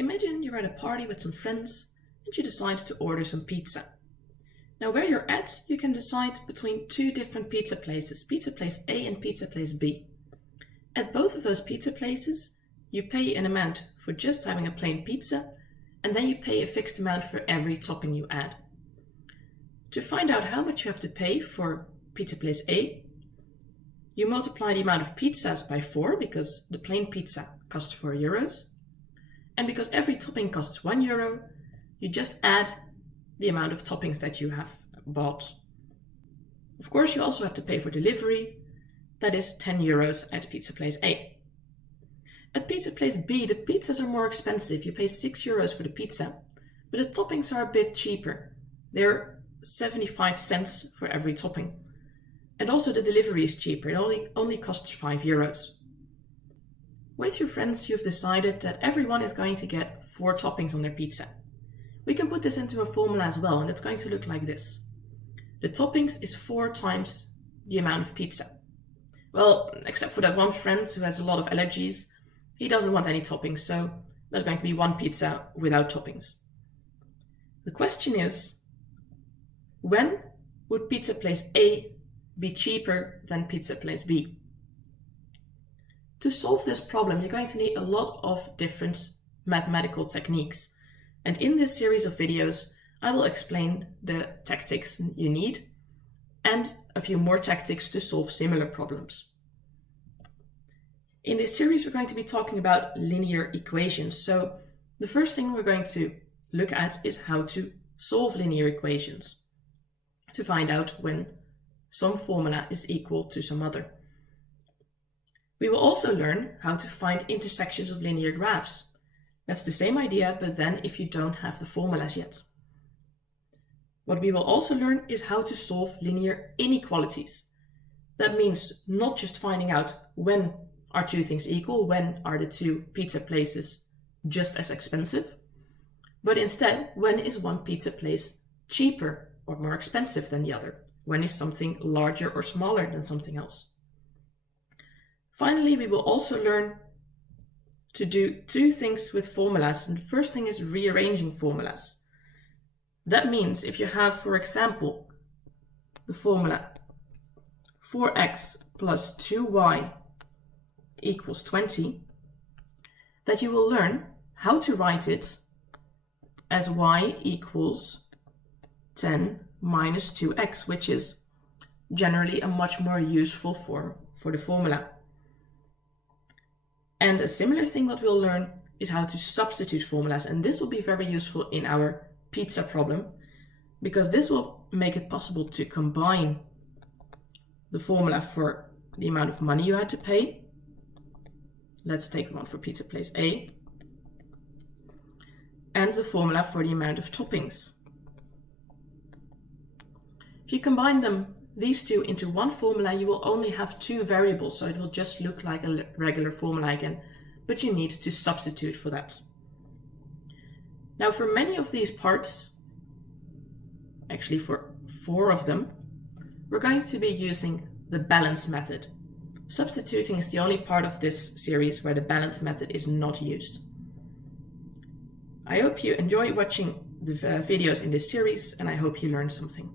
Imagine you're at a party with some friends and you decide to order some pizza. Now where you're at, you can decide between two different pizza places, pizza place A and pizza place B. At both of those pizza places, you pay an amount for just having a plain pizza, and then you pay a fixed amount for every topping you add. To find out how much you have to pay for pizza place A, you multiply the amount of pizzas by 4 because the plain pizza costs 4 euros. And because every topping costs 1 euro, you just add the amount of toppings that you have bought. Of course, you also have to pay for delivery. That is 10 euros at pizza place A. At pizza place B, the pizzas are more expensive. You pay 6 euros for the pizza, but the toppings are a bit cheaper. They're 75 cents for every topping. And also the delivery is cheaper. It only costs 5 euros. With your friends, you've decided that everyone is going to get 4 toppings on their pizza. We can put this into a formula as well, and it's going to look like this. The toppings is 4 times the amount of pizza. Well, except for that one friend who has a lot of allergies, he doesn't want any toppings, so there's going to be 1 pizza without toppings. The question is, when would pizza place A be cheaper than pizza place B? To solve this problem, you're going to need a lot of different mathematical techniques. And in this series of videos, I will explain the tactics you need and a few more tactics to solve similar problems. In this series, we're going to be talking about linear equations. So the first thing we're going to look at is how to solve linear equations to find out when some formula is equal to some other. We will also learn how to find intersections of linear graphs. That's the same idea, but then if you don't have the formulas yet. What we will also learn is how to solve linear inequalities. That means not just finding out when are two things equal, when are the two pizza places just as expensive, but instead, when is one pizza place cheaper or more expensive than the other? When is something larger or smaller than something else? Finally, we will also learn to do 2 things with formulas. And the first thing is rearranging formulas. That means if you have, for example, the formula 4x plus 2y equals 20, that you will learn how to write it as y equals 10 minus 2x, which is generally a much more useful form for the formula. And a similar thing what we'll learn is how to substitute formulas, and this will be very useful in our pizza problem because this will make it possible to combine the formula for the amount of money you had to pay. Let's take one for pizza place A, and the formula for the amount of toppings. If you combine these two into one formula, you will only have 2 variables, so it will just look like a regular formula again, but you need to substitute for that. Now for many of these parts, actually for 4 of them, we're going to be using the balance method. Substituting is the only part of this series where the balance method is not used. I hope you enjoy watching the videos in this series, and I hope you learned something.